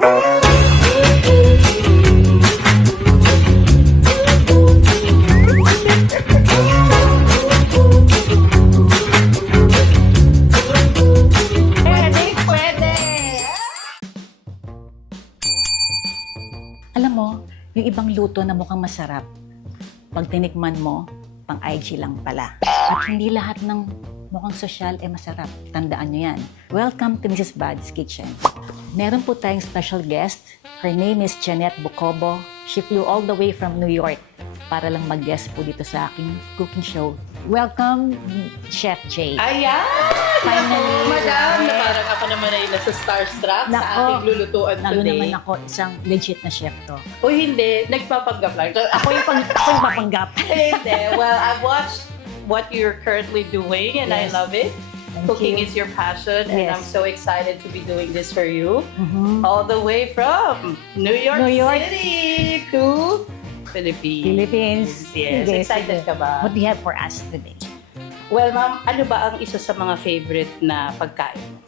Alam mo, yung ibang luto na mukhang masarap, pag tinikman mo, pang IG lang pala. At hindi lahat ng mukhang sosyal masarap. Tandaan nyo yan. Welcome to Mrs. Bad's Kitchen. Meron po tayong special guest. Her name is Jeanette Bucobo. She flew all the way from New York para lang mag-guest po dito sa aking cooking show. Welcome, Chef Jay. Ayan! Finally. Naku, madam, na Yes. parang ako naman ay nasa starstruck sa Nako. ating lulutuan Lalo today. naman ako, isang legit na chef to. O hindi, nagpapanggap lang. Ako yung papanggap. Hindi. Well, I've watched what you're currently doing and I Yes. love it. Thank Cooking you. is your passion and Yes. I'm so excited to be doing this for you. Mhm. All the way from New York, New York. City to Philippines. Sige, Yes. Excited sige. ka ba? What do you have for us today? Well, ma'am, ano ba ang isa sa mga favorite na pagkain mo?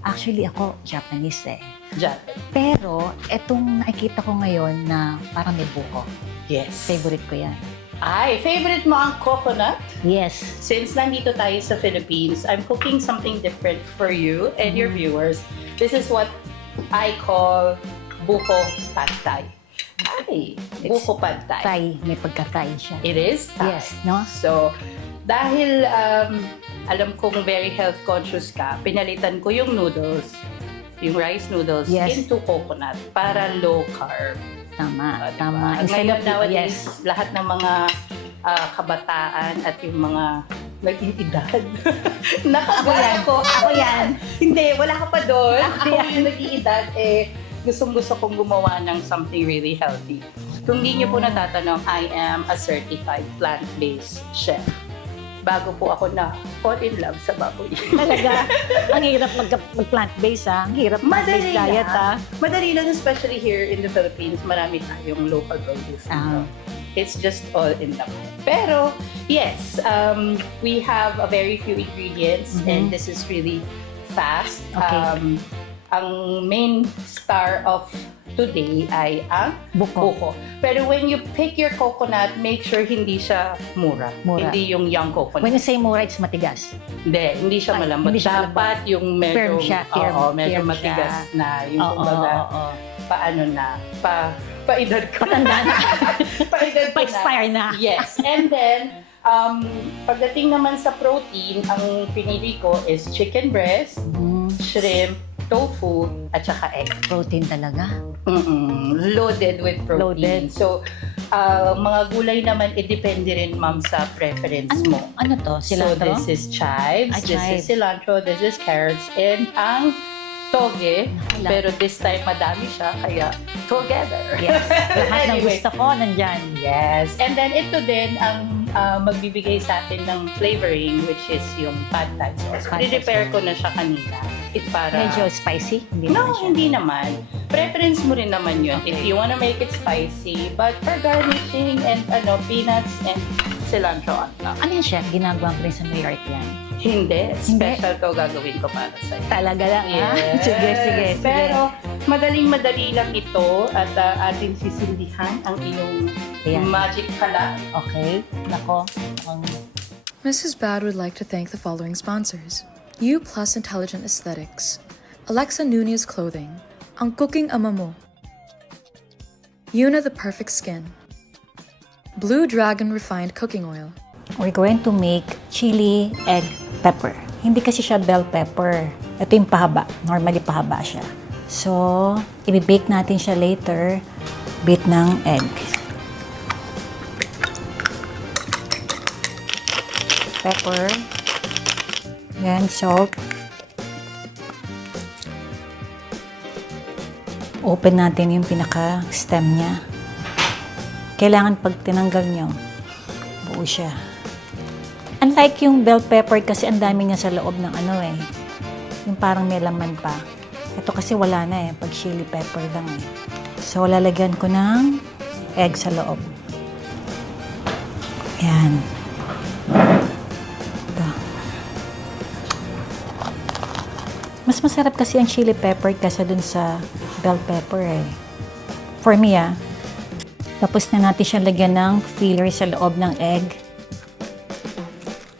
Actually, ako Japanese Diyan. Pero, etong nakikita ko ngayon na parang may buko. Yes. Favorite ko yan. Ay, favorite mo ang coconut? Yes. Since nandito tayo sa Philippines, I'm cooking something different for you and your viewers. This is what I call buko pad thai. Ay, buko pad thai. Thai. May pagka-Thai siya. It is Thai. Yes, no? So, dahil alam kong very health conscious ka, pinalitan ko yung noodles, yung rice noodles, Yes. into coconut para low carb. Tama, Diba? tama. Ngayon nowadays, yes. lahat ng mga kabataan at yung mga nag-iedad. Nakagaya ko. Ako yan. Hindi, wala ka pa doon. Ako Ako yan. yung nag-iedad, gustong-gusto kong gumawa ng something really healthy. Kung di niyo po natatanong, I am a certified plant-based chef. Bago po ako na fall in love sa baboy. Talaga. Ang hirap mag-plant-based, ha? Ang hirap mag-based Madali diet, ha? lang. Madali lang, especially here in the Philippines, marami tayong local produce. Ah. It's just all in the mind. Pero, yes, we have a very few ingredients and this is really fast. Okay. Ang main star of today ay ang Buko. buko. Pero when you pick your coconut, make sure hindi siya mura. Mura. Hindi yung young coconut. When you say mura, it's matigas. Hindi siya Ay, malambot. hindi siya Dapat yung medyo, Firm siya, firm, oo, medyo firm matigas siya. na. Yung Oo, kumbaga, oo. paano na, paedad ka. Patanda na. Paedad ka na. Pa-expire na. Yes. And then, pagdating naman sa protein, ang pinili ko is chicken breast, shrimp, tofu, at saka egg. Protein talaga. Loaded with protein. Loaded. So, mga gulay naman, depende rin, ma'am, sa preference mo. Ano to? Cilantro? So, this is chives, Ay, this is chives. cilantro, this is carrots, and ang toge. Wala. Pero this time, madami siya, kaya together. Yes. Lahat ng Anyway. gusto ko, nandyan. Yes. And then ito din ang magbibigay sa atin ng flavoring, which is yung pad thai sauce. Pad thai Prepare ko na siya kanina. Para... Medyo spicy? Hindi No, naman siya. hindi naman. Preference mo rin naman yun. Okay. If you wanna make it spicy, but for garnishing and peanuts and cilantro on top. Ano yan, chef? Ginagawa ko rin sa New York yan. Hindi. Hindi? Special to gagawin ko para sa'yo. Talaga lang, ha? Yes. Sige, sige. Pero madaling-madali lang ito at ating sisindihan ang iyong Ayan. magic pala. Okay. Nako. Mrs. Bad would like to thank the following sponsors: U Plus Intelligent Aesthetics, Alexa Nunez Clothing, Ang Cooking Ama Mo, Yuna the Perfect Skin, Blue Dragon Refined Cooking Oil, We're going to make chili egg pepper. Hindi kasi siya bell pepper. Ito yung pahaba. Normally pahaba siya. So, i-bake natin siya later. Beat ng egg. Pepper. Then salt. Open natin yung pinaka-stem niya. Kailangan pag tinanggal nyo, buo siya. Unlike yung bell pepper kasi ang dami niya sa loob ng ano eh. Yung parang may laman pa. Ito kasi wala na eh. Pag chili pepper lang eh. So, lalagyan ko ng egg sa loob. Yan. Ito. Mas masarap kasi ang chili pepper kasi dun sa bell bell pepper eh. For me Tapos na natin siya lagyan ng filler sa loob ng egg.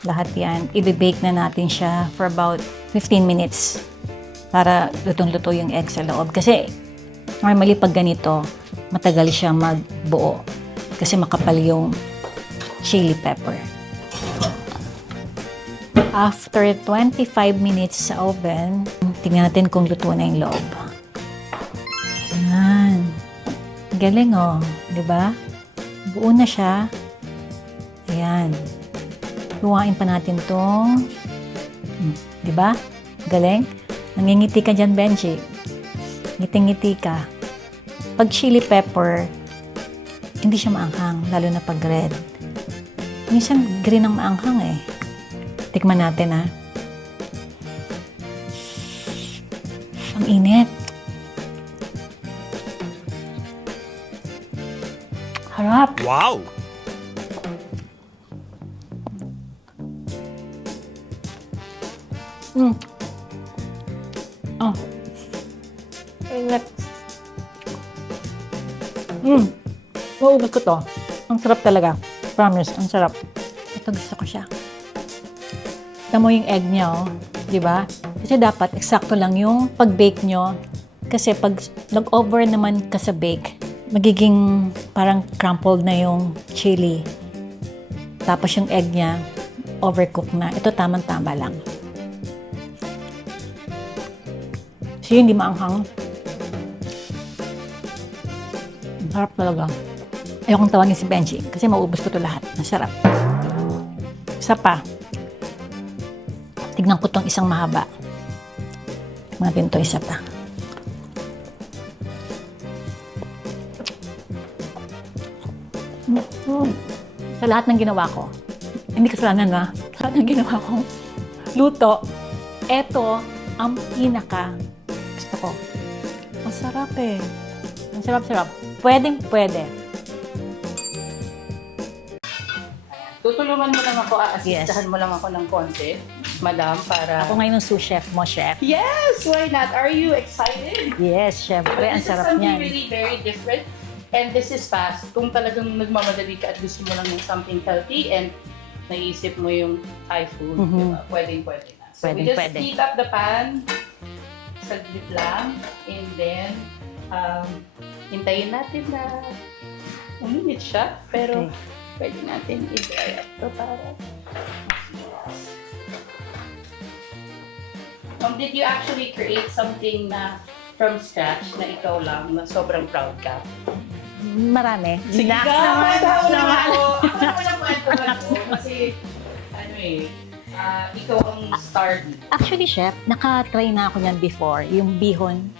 Lahat yan. I-bake na natin siya for about 15 minutes para lutong-luto yung egg sa loob. Kasi normally pag ganito, matagal siya magbuo. Kasi makapal yung chili pepper. After 25 minutes sa oven, tingnan natin kung luto na yung loob. Yan. Galing di ba? Buo na siya. Ayan. Luwain pa natin tong, di ba? Galing. Nangingiti ka dyan, Benji. Ngiting-ngiti ka. Pag chili pepper, hindi siya maanghang, lalo na pag red. Minsan, green ang maanghang eh. Tikman natin Ang init. Harap. Wow! Oh. Init. Maubos ko to. Ang sarap talaga. Promise, ang sarap. Ito gusto ko siya. Tignan mo yung egg niya, di ba? Kasi dapat eksakto lang yung pag-bake nyo. Kasi pag nag-over naman ka sa bake, magiging parang crumpled na yung chili. Tapos yung egg niya, overcooked na. Ito tamang-tama lang. So yun, hindi maanghang. Ang sarap talaga. Ayokong tawagin si Benji kasi maubos ko to lahat. Ang sarap. Isa pa. Tignan ko tong isang mahaba. Tignan natin to isa pa. Sa lahat ng ginawa ko, hindi kasalanan sa lahat ng ginawa ko, luto, eto ang pinaka gusto ko. Ang sarap eh. Ang sarap-sarap. Pwedeng-pwede. Tutulungan mo lang ako, Yes. aasistahan mo lang ako ng konti, madam, para... Ako ngayon ang sous chef mo, chef. Yes! Why not? Are you excited? Yes, syempre. Ang This is sarap something niyan. really very different. And this is fast. Kung talagang nagmamadali ka at gusto mo lang ng something healthy and naisip mo yung Thai food, diba? Pwedeng-pwede na. So we just Pwedeng-pwede. heat up the pan, saglit lang, and then hintayin natin na uminit siya. Pero pwede natin i-dry up to para did you actually create something na from scratch na ikaw lang, na sobrang proud ka? Marami. Sige Relax ka! naman. Ako Relax naman naman. ako. Ako naman ang kwentuhan ko. Kasi, ikaw ang star dito. Actually, chef, naka-try na ako niyan before. Yung bihon,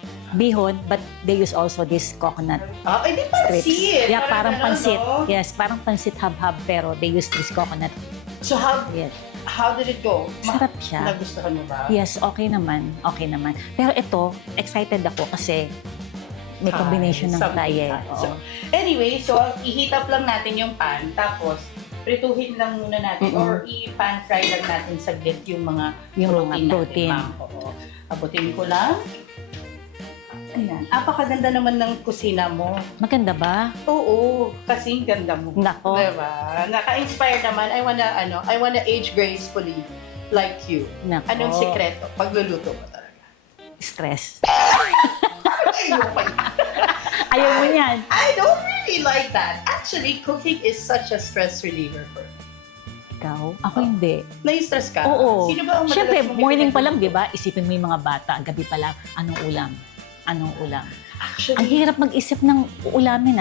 but they use also this coconut Hindi strips. pansit. Yeah, parang gano'n, pansit. no? Yes, parang pansit hab-hab, pero they use this coconut. So, Yes. how did it go? Sarap siya. Nagustuhan mo ba? Yes, okay naman. Okay naman. Pero ito, excited ako kasi may combination ng Something Thai. Thai. So, anyway, i-heat up lang natin yung pan, tapos prituhin lang muna natin or i-pan fry lang natin saglit yung mga protein. Natin, oo. Abutin ko lang. Ayan. Apakaganda naman ng kusina mo. Maganda ba? Oo, kasing ganda mo. Nako. Diba? Naka-inspire naman. I wanna age gracefully like you. Nako. Anong sikreto? Pagluluto mo talaga. Stress. Ayoko. Ayaw mo yan. I don't really like that. Actually, cooking is such a stress reliever for me. Ikaw? Ako hindi. Nai-stress ka? Oo. Sino ba ang madalas Siyempre, mong morning pa lang, di pinag- ba? Isipin mo yung mga bata. Gabi pa lang, anong ulam? Anong ulam? Actually, Ang hirap mag-isip ng ulamin,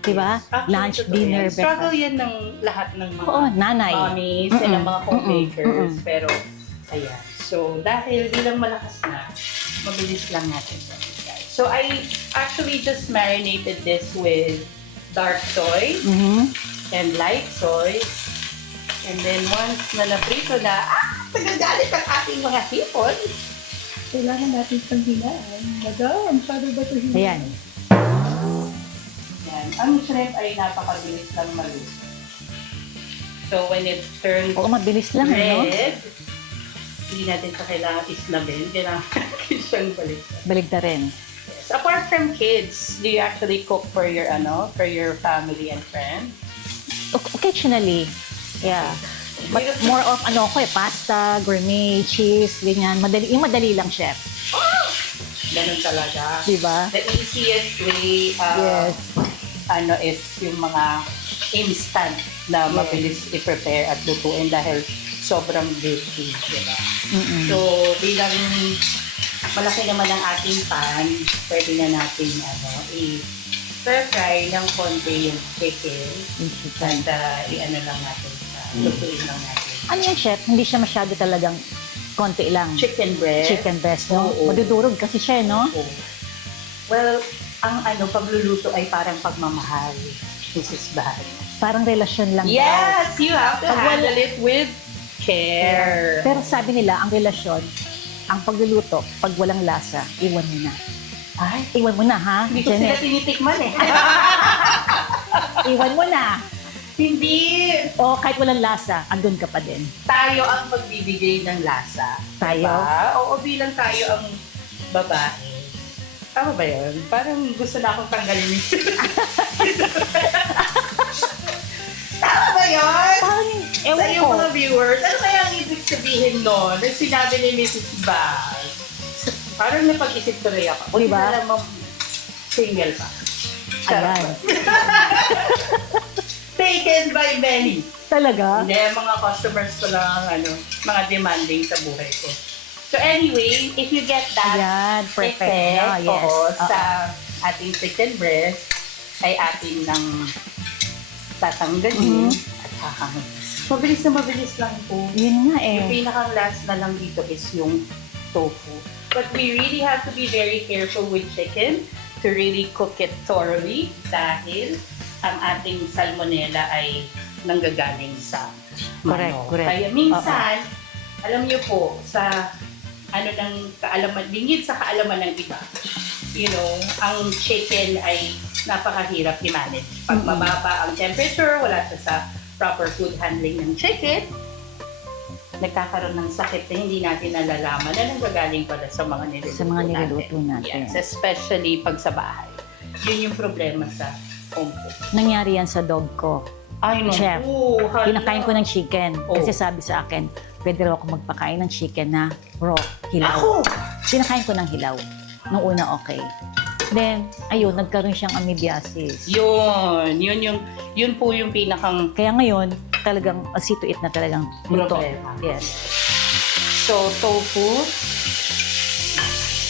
di ba? actually, Lunch, totoo dinner, yan. Struggle breakfast. yan ng lahat ng mga Oo, nanay. mommies and ng mga homemakers. Mm-mm. Pero, ayan. So, dahil bilang malakas na, mabilis lang natin yan, guys. So, I actually just marinated this with dark soy and light soy. And then, once na naprito na, nagagalit ang ating mga hipon. Kailangan natin itong hilaan. Madam, paano ba ito hilaan? Ayan. Yan. Ang shrimp ay napakabilis lang maluto. So, when it turns Oo, mabilis lang, no? red, hindi natin sa kailangan islabin. Kailangan natin siyang baliktad. Balik na rin. Yes. Apart from kids, do you actually cook for your family and friends? Occasionally, yeah. But more of pasta, gourmet, cheese, ganyan. Yung madali lang, chef. Ganun talaga. Diba? The easiest way, Yes. is yung mga instant na mabilis i-prepare at lutuin dahil sobrang guilty, diba? So, bilang malaki naman ang ating pan, pwede na natin i-fry ng konti yung chicken at i-ano lang natin lutuin lang natin. Ano yan, chef? Hindi siya masyado talagang konti lang. Chicken breast. Chicken breast, no? Oo. Madudurog kasi siya, no? Oo. Well, ang pagluluto ay parang pagmamahal, Mrs. Bad. Parang relasyon lang. Yes, you have to Pag handle it with care. Pero sabi nila, ang relasyon, ang pagluluto, pag walang lasa, iwan mo na. Ay, Iwan mo na, ha? hindi ko sila Janet? tinitikman eh. Iwan mo na. Hindi. O kahit walang lasa, andun ka pa din. Tayo ang magbibigay ng lasa. Tayo? Diba? Oo, bilang tayo ang babae. Tama ba yun? Parang gusto na akong tanggalin ito. Tama ba yun? Parang, Sa ewan iyong ko. mga viewers, ano kaya ang ibig sabihin nun? Nang sinabi ni Mrs. Baz, parang napag-isip tuloy ako. Diba? Buti na lang single pa. Ayan. Taken by many. Talaga? Hindi, mga customers ko lang ang mga demanding sa buhay ko. So anyway, if you get that Ayan, perfect. effect, No, yes. oo, Oo. sa ating chicken breast, ay atin ng tatanggalin at hahangin. Mabilis lang po. Yun nga Yung eh. pinakang last na lang dito is yung tofu. But we really have to be very careful with chicken to really cook it thoroughly dahil ang ating salmonella ay nanggagaling sa manok. Correct. Kaya minsan, alam niyo po, sa ng kaalaman, lingid sa kaalaman ng iba, ang chicken ay napakahirap i-manage. Pag mababa ang temperature, wala siya sa proper food handling ng chicken, nagkakaroon ng sakit na hindi natin nalalaman na nanggagaling pala sa mga niluluto Sa mga niluluto natin. Yes, especially pag sa bahay. Yun yung problema sa home cook. Nangyari yan sa dog ko. Ay, no. Chef, Hala. Pinakain ko ng chicken. Oh. Kasi sabi sa akin, pwede raw ako magpakain ng chicken na raw, hilaw. Ako! Pinakain ko ng hilaw. Nung una, okay. Then, ayun, nagkaroon siyang amoebiasis. Yun po yung pinakang Kaya ngayon, talagang see to it na talagang luto. problema. Yes. So, tofu.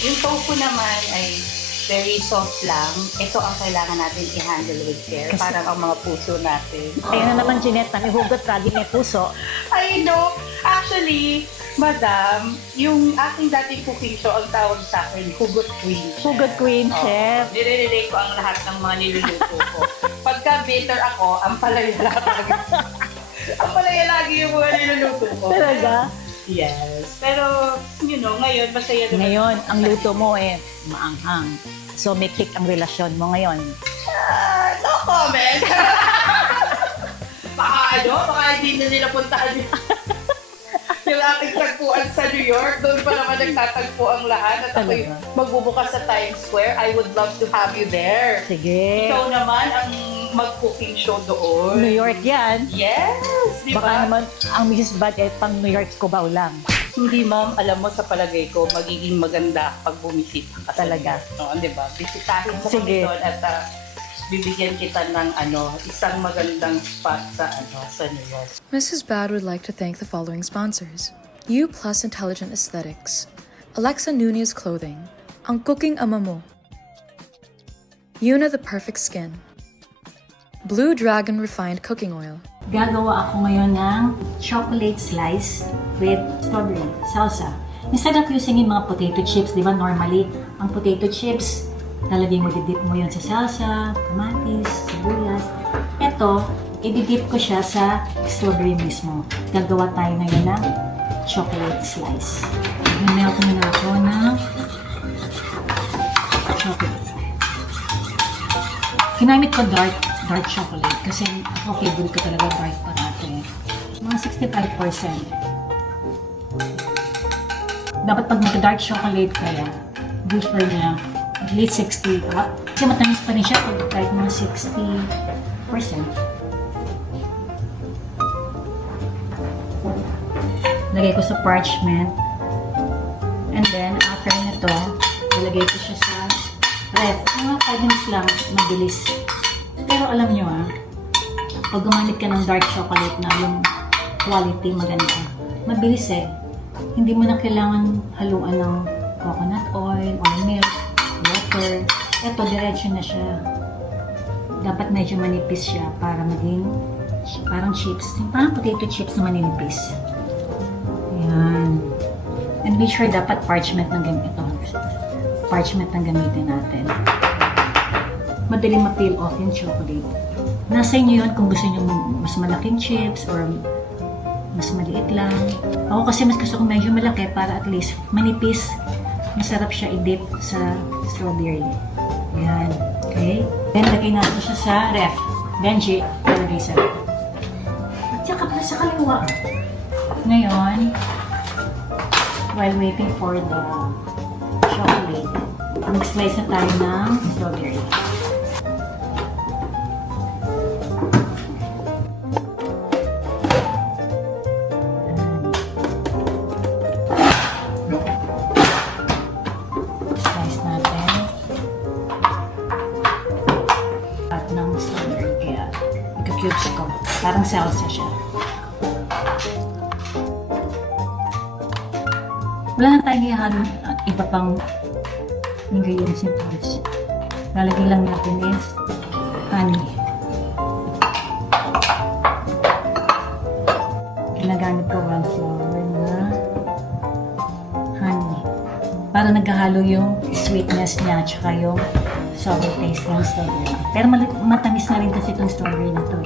Yung tofu naman ay very soft lang. Ito ang kailangan natin i-handle with care. Kasi- Parang ang mga puso natin. Kaya na naman, Jeanette, hugot lagi may puso. I know. Actually, Madam, yung aking dating cooking show, ang tawag sa akin, Hugot Queen. Hugot Queen, Oo. chef. Nire-relate ko ang lahat ng mga niluluto ko. Pagka bitter ako, ang palaya lagi. Ang palaya lagi yung mga niluluto ko. Talaga? Yes. Pero, ngayon, masaya naman. Ngayon, ang luto mo maanghang. So, may kick ang relasyon mo ngayon. No comment. Baka hindi na nila puntahan yung aking tagpuan sa New York. Doon pa naman nagtatagpo ang lahat. At ako'y Talaga? magbubukas sa Times Square. I would love to have you there. Sige. Ikaw naman ang mag-cooking show doon. New York yan. Yes! Di Baka ba? naman, ang Mrs. Bad pang New York Cubao lang. Hindi, ma'am. Alam mo, sa palagay ko, magiging maganda pag bumisita ka sa Talaga? New York. Oo, di ba? Bisitahin mo Sige. kami doon at bibigyan kita ng isang magandang spot sa New York. Mrs. Bad would like to thank the following sponsors: U Plus Intelligent Aesthetics, Alexa Nunez Clothing, Ang Cooking Ama Mo, Yuna the Perfect Skin, Blue Dragon Refined Cooking Oil, Gagawa ako ngayon ng chocolate slice with strawberry salsa. Instead of using yung mga potato chips, di ba normally, ang potato chips, lalagay mo, didip mo yun sa salsa, kamatis, sibuyas. Ito, ididip ko siya sa strawberry mismo. Gagawa tayo ngayon ng chocolate slice. Melt muna ako ng chocolate. Ginamit ko dark chocolate kasi ako favorite ko talaga dark parate. Mga 65%. Dapat pag mag-dark chocolate kaya, prefer niya late 60 up. Kasi matamis pa rin siya pag kahit mga 60%. Lagay ko sa parchment. And then, after nito, ilagay ko siya sa ref. Mga 5 minutes lang, mabilis. Pero alam nyo pag gumamit ka ng dark chocolate na yung quality maganda, mabilis Hindi mo na kailangan haluan ng coconut oil or milk, water. Ito, diretso na siya. Dapat medyo manipis siya para maging parang chips. Yung parang potato chips na maninipis. Ayan. And be sure dapat parchment ng ito. Parchment ang gamitin natin. Madaling ma-peel off yung chocolate. Nasa inyo yun kung gusto nyo mas malaking chips or mas maliit lang. Ako kasi mas gusto ko medyo malaki para at least manipis. Masarap siya i-dip sa strawberry. Ayan. Okay? Then, lagay natin siya sa ref. Benji, lagay sa ref. At saka pa sa kaliwa. Ngayon, while waiting for the chocolate, mag-slice na tayo ng strawberry. Slice natin. At ng strawberry, kaya ika-cubes ko. Parang salsa siya. Wala na tayong ihalo at iba pang ingredients ng torch. Lalagay lang natin is honey. Ginagamit ko 1 flower na honey. Para naghahalo yung sweetness niya at saka yung sour taste ng strawberry. Pero matamis na rin kasi itong strawberry na ito.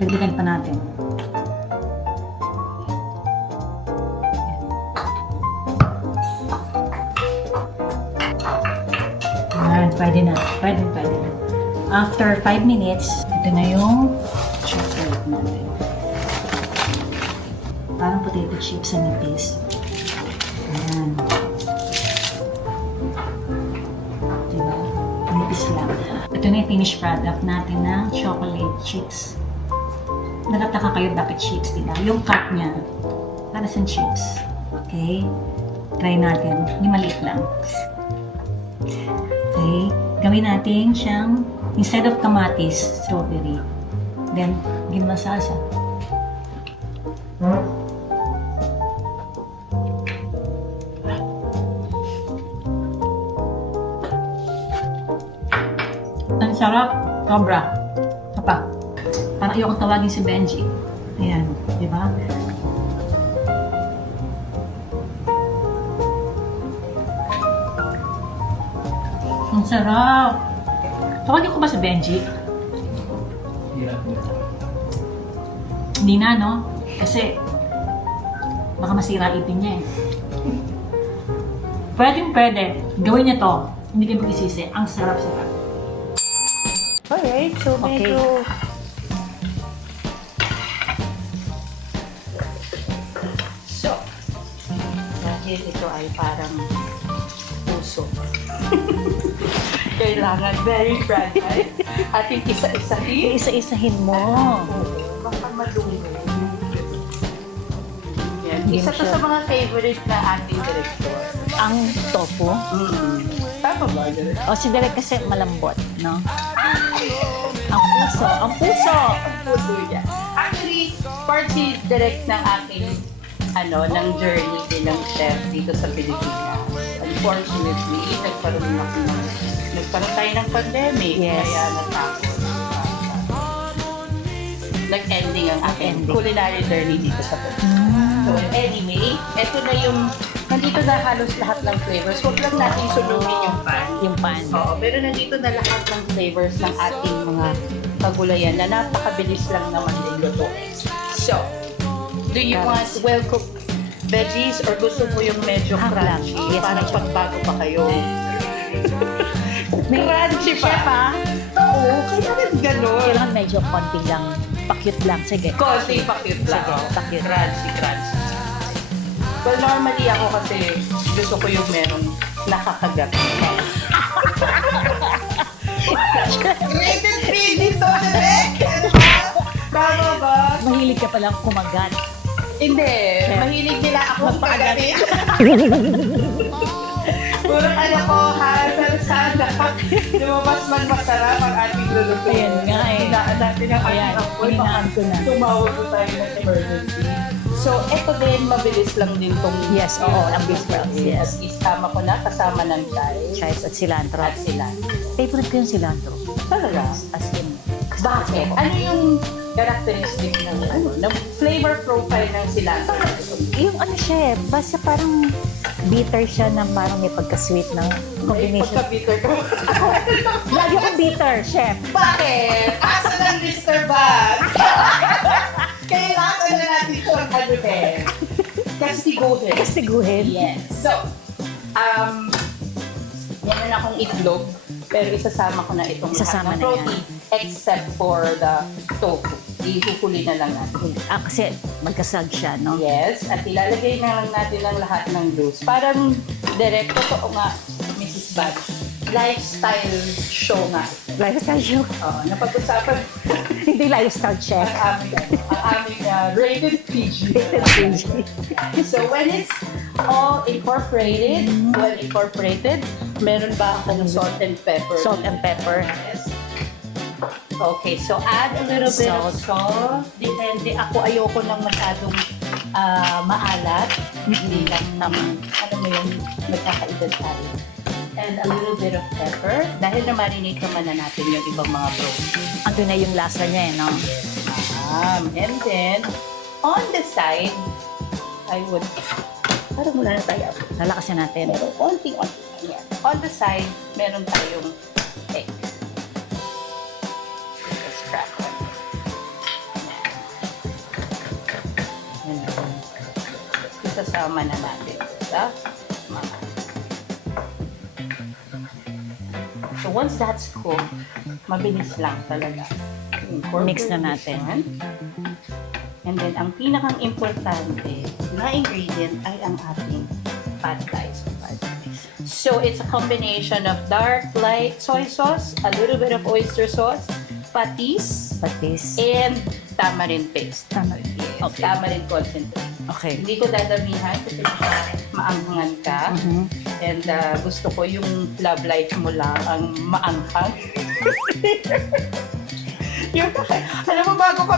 Dagdagan pa natin. Pwede na. Pwede na. After 5 minutes, ito na yung chocolate natin. Parang potato chips sa nipis. Ayan. Diba? Nipis lang. Ito na yung finished product natin ng chocolate chips. Natataka kayo bakit chips, diba? Yung cut niya, para sa chips. Okay? Try natin. Hindi maliit lang. Okay, gawin natin siyang, instead of kamatis, strawberry. Then, give mo salsa. Ang sarap, sobra. Apa? Parang ayokong tawagin si Benji. Ayan, di ba? Ang sarap! Tawagin ko ba sa Benji? Hindi na, no? Kasi baka masira ipin niya Pwede. Gawin niya to. Hindi kayo mag-isisi. Ang sarap-sarap. Alright, so medyo... So, dahil ito ay parang puso. Kailangan very fragile. Ating isa-isahin. Isa-isahin mo. Baka malungo. Yan. Isa to sa mga favorite na ating director. Ang tofu. Tama ba? O si Derek kasi malambot, no? Ang puso. Ang puso! Puso yan. Actually, part si direct ng aking ng journey bilang chef dito sa Pilipinas. Unfortunately, nagkaroon tayo ng pandemic. Yes. Kaya natapos. Nag-ending ang aking Nag-ending. culinary journey dito sa Pilipinas. So anyway, eto na nandito na halos lahat ng flavors. Huwag lang natin sunugin yung pan. Yung pan. Oo, pero nandito na lahat ng flavors ng ating mga pagulayan na napakabilis lang naman din lutuin. So, do you want well-cooked veggies or gusto mo yung medyo crunchy? Yes, Parang medyo. pagbago pa kayo. May Crunchy pa. Chef, Oo, kailangan gano'n. Kailangan medyo konti lang. Pakit lang. Sige. Konti pakit lang. Sige, pakit. Crunchy. Well, normally ako kasi gusto ko yung merong nakakagat. Rated PG to direct! Tama ba? Mahilig ka palang kumagat. Hindi. Mahilig nila ako kagatin. Puro ko, hasal-sada. Lumabas man masarap ang ating lulutuin. Ayan nga eh. Hinaan natin ang Ayan, ating apoy. hininaan ko na. Tumawag ko tayo ng emergency. So, eto din, mabilis lang din tong... Yes, oo, ang beef broth, yes. At isama ko na, kasama ng chives Chives at cilantro. at cilantro. Favorite ko yung cilantro. Talaga? As in, Bakit? Ano yung characteristic ng flavor profile ng cilantro? yung ano siya eh, basta parang bitter siya na parang may pagka-sweet ng combination. Pagka-bitter ko. Lagi akong bitter, chef. Bakit? Asa ng Mr. Bad? Kailangan na natin ito ang ano din. Kastiguhin. Kastiguhin. Yes. So, meron akong itlog, pero isasama ko na itong Isasama lahat ng na yan. protein except for the tofu. Ihukuli na lang natin. Kasi magkasag siya, no? Yes, at ilalagay na lang natin ang lahat ng juice. Parang direct, totoo nga, Mrs. Bad. Lifestyle show nga. Lifestyle show. Napag-usapan Hindi lifestyle chef. ang aming rated PG. So when it's all incorporated, meron ba akong salt and pepper? Salt and pepper. Yes. Okay, so add a little bit of salt. Depende. Ako ayoko ng masyadong maalat. Hindi lang naman, ano mo yung nagkakaedad tayo. And a little bit of pepper. Dahil na-marinate naman na natin yung ibang mga protein. Andun na yung lasa niya eh, no? And then, on the side, I would, parang mula na tayo. Lalakasin natin. Meron onting-onti. Yeah. On the side, meron tayong egg. Let's crack it. And then, isasama na natin sa mga. So once that's cooked, mabilis lang talaga. Mix na natin. And then, ang pinakang importante na ingredient ay ang ating pad thai. So, it's a combination of dark, light soy sauce, a little bit of oyster sauce, patis, Patis. and tamarind paste. Tama. Yes, Okay. tamarind concentrate. Okay. Hindi ko dadamihan kasi maanghangan ka. Mhm. And gusto ko yung love life mo lang ang maanghang. Yung, alam mo,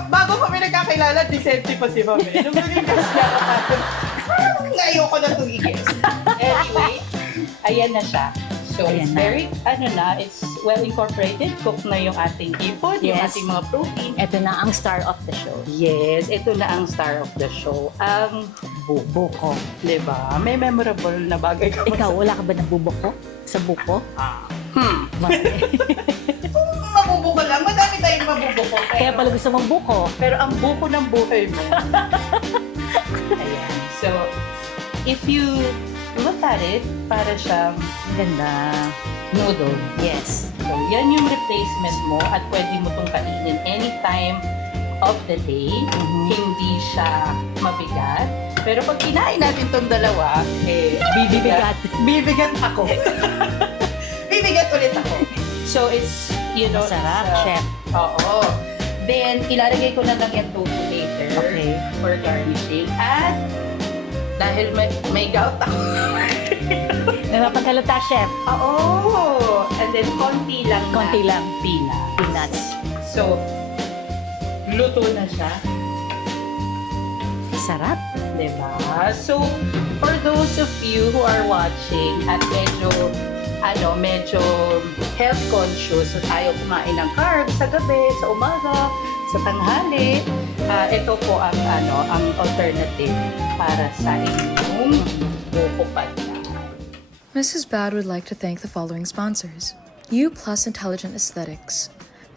bago kami nagkakilala, decente pa si Mami. Nung naging guest niya ako natin, parang ayoko na itong i-guess. Anyway, ayan na siya. So, Ayan it's na. very, it's well incorporated. Cooked na yung ating ipod, yung Yes. ating mga protein. Ito na ang star of the show. Yes, ito na ang star of the show. Ang Buko. diba? May memorable na bagay ka Ikaw, wala ka ba nabubuko? Sa buko? Mabubuko lang. Madami tayong mabubuko. Pero, Kaya pala gusto mong buko. pero ang buko ng buhay mo. Ayan. So, if you look at it, para siyang Ang ganda. noodle. Yes. So, yan yung replacement mo at pwede mo itong kainin anytime of the day. Hindi siya mabigat. Pero pag kinain natin itong dalawa, Bibigat. Bibigat ako. Bibigat ulit ako. So, it's, Masarap, it's, chef. Oo. Then, ilalagay ko na lang yung tofu later Okay. for garnishing. At dahil may gout ako. Napaghalata, chef. Oo. And then, konti lang Konti na lang. Peanuts. So, luto na siya. Sarap. Diba? So, for those of you who are watching at medyo health conscious at ayaw kumain ng carbs sa gabi, sa umaga, sa tanghali, ito po ang alternative para sa inyong buko pad thai. Mrs. Bad would like to thank the following sponsors: U Plus Intelligent Aesthetics,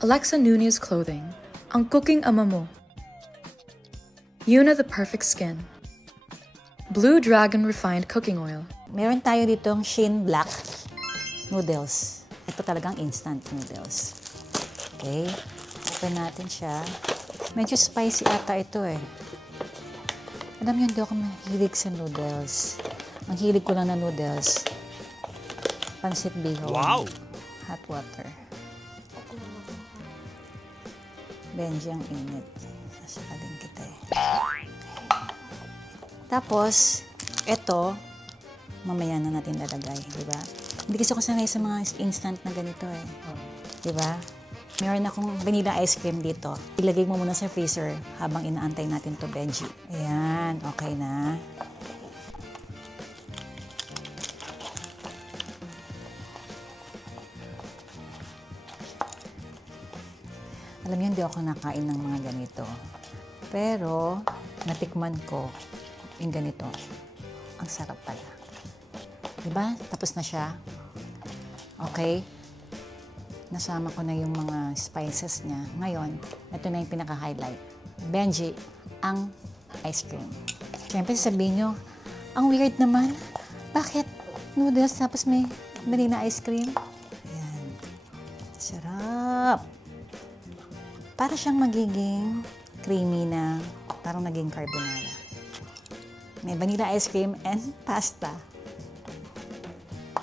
Alexa Nunez Clothing, Ang Cooking Ama Mo, Yuna the Perfect Skin, Blue Dragon Refined Cooking Oil, Meron tayo ditong Shin Black noodles. Ito talagang instant noodles. Okay. Open natin siya. Medyo spicy ata ito eh. Alam niyo, hindi ako mahilig sa noodles. Ang hilig ko lang na noodles. Pansit bihon. Wow! Hot water. Benji, ang init. Sasaka din kita eh. Tapos, eto, mamaya na natin lalagay, di ba? Hindi kasi ako sanay sa mga instant na ganito eh. Di ba? Meron akong vanilla ice cream dito. Ilagay mo muna sa freezer habang inaantay natin to, Benji. Ayan, okay na. Alam niyo, hindi ako nakain ng mga ganito. Pero, natikman ko yung ganito. Ang sarap pala. Diba? Tapos na siya. Okay? Nasama ko na yung mga spices niya. Ngayon, ito na yung pinaka-highlight. Benji, ang ice cream. Siyempre, sabihin nyo, ang weird naman. Bakit noodles tapos may vanilla ice cream? Ayan. Sarap! Para siyang magiging creamy na parang naging carbonara. May vanilla ice cream and pasta.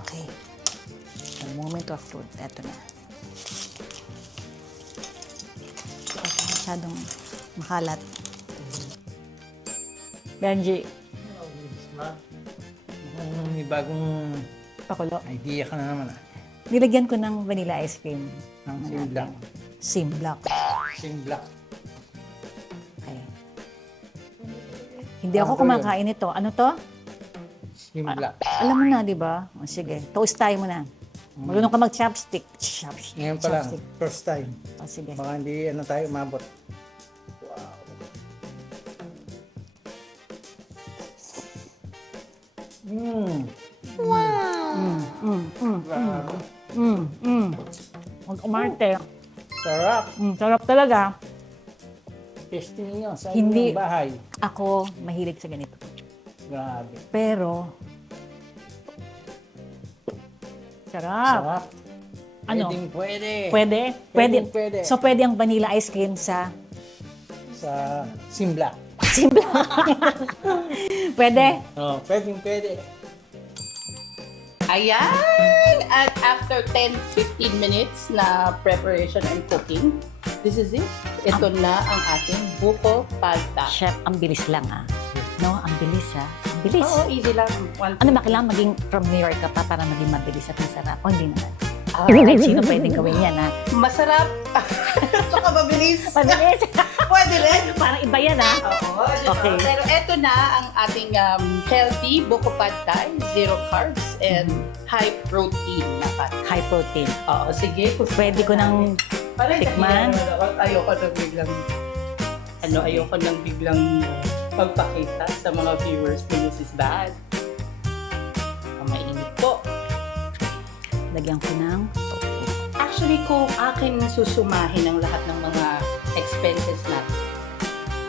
Okay. The moment of truth. Eto na. Ito, masyadong makalat. Benji, May bagong pakulo. idea ka na naman ah. Nilagyan ko ng vanilla ice cream. Ng Simblock. Simblock. Simblock. Okay. Hindi ako kumakain ito. Ano to? Simblock. Alam mo na, di ba? O, sige, toast tayo muna. Marunong ka mag-chopstick. Chopstick. Ngayon pa lang, Chopstick. first time. O, sige. Baka hindi tayo umabot. Wow! Grabe. Huwag umarte. Sarap. Sarap talaga. Testing niyo sa Hindi. inyong bahay. Ako, mahilig sa ganito. Grabe. Pero, sarap. Sarap. Ano? Pwedeng pwede. Pwede? Pwede. Pwede. So, pwede ang vanilla ice cream sa Sa Simblock. Simbla. Pwede? Oh, pwedeng pwede. Ayan! At after 10-15 minutes na preparation and cooking, this is it. Ito na ang ating buko palta. Chef, ang bilis lang ah. No, ang bilis ah. Ang bilis. Oo, easy lang. Ano ba, kailangan maging from New York ka pa para maging mabilis at masarap? O hindi naman. Kahit sino pwedeng gawin yan ha. Masarap. Tsaka mabilis. Mabilis. Pwede rin. Parang iba yan ha. Oo, diba? Okay. Pero eto na ang ating healthy buko pad thai, zero carbs and high protein na pad. High protein. Oo, sige. Pwede ko nang Parang tikman. ayoko na biglang ayoko nang biglang magpakita sa mga viewers ni Mrs. Bad. Ang mainit po. lagyan ko ng tofu. Actually, kung akin susumahin ang lahat ng mga expenses natin,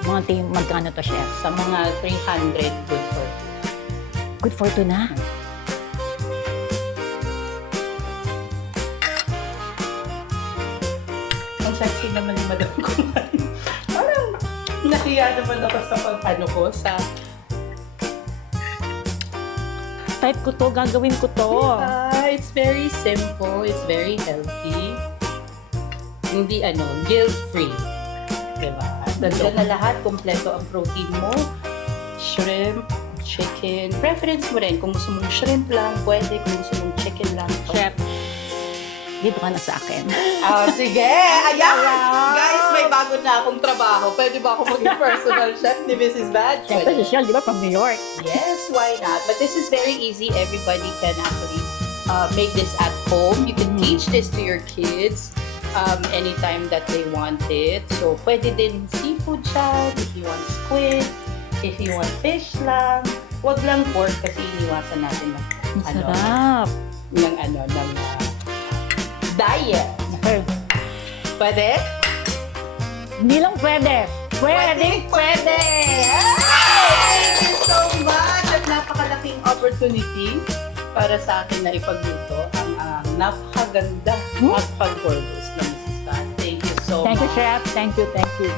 Mga team, magkano to, chef? sa mga 300 good for two. Good for two na. Ang sexy naman ni Madam kumain. Parang nahiya naman ako sa pag-ano ko, sa Type ko to, gagawin ko to. It's very simple, it's very healthy. Hindi guilt-free. Diba? Nandiyan na lahat, kompleto ang protein mo. Shrimp, chicken. Preference mo rin. Kung gusto mong shrimp lang, pwede. Kung gusto mong chicken lang. Chef, dito ka na sa akin. Sige! Ayan! Guys, may bago na akong trabaho. Pwede ba ako maging personal chef ni Mrs. Bad? Siyempre, si Shell, di ba, from New York? Yes, why not? But this is very easy. Everybody can actually make this at home. You can teach this to your kids anytime that they want it. So, pwede din seafood siya, if you want squid, if you want fish lang. Huwag lang pork kasi iniwasan natin ng Ang sarap. ng diet. Pwede? Hindi lang pwede. Pwede. Pwede! Thank you so much! At napakalaking opportunity para sa akin na ipagluto ang napakaganda at pag-gorgeous na Mrs. Tan. Thank you so Thank you, much. chef. Thank you, thank you.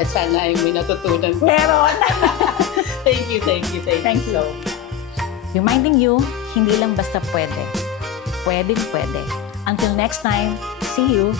At sana ay may natutunan. Meron. Thank you Thank so you. much. Reminding you, hindi lang basta pwede. Pwedeng pwede. Until next time, see you.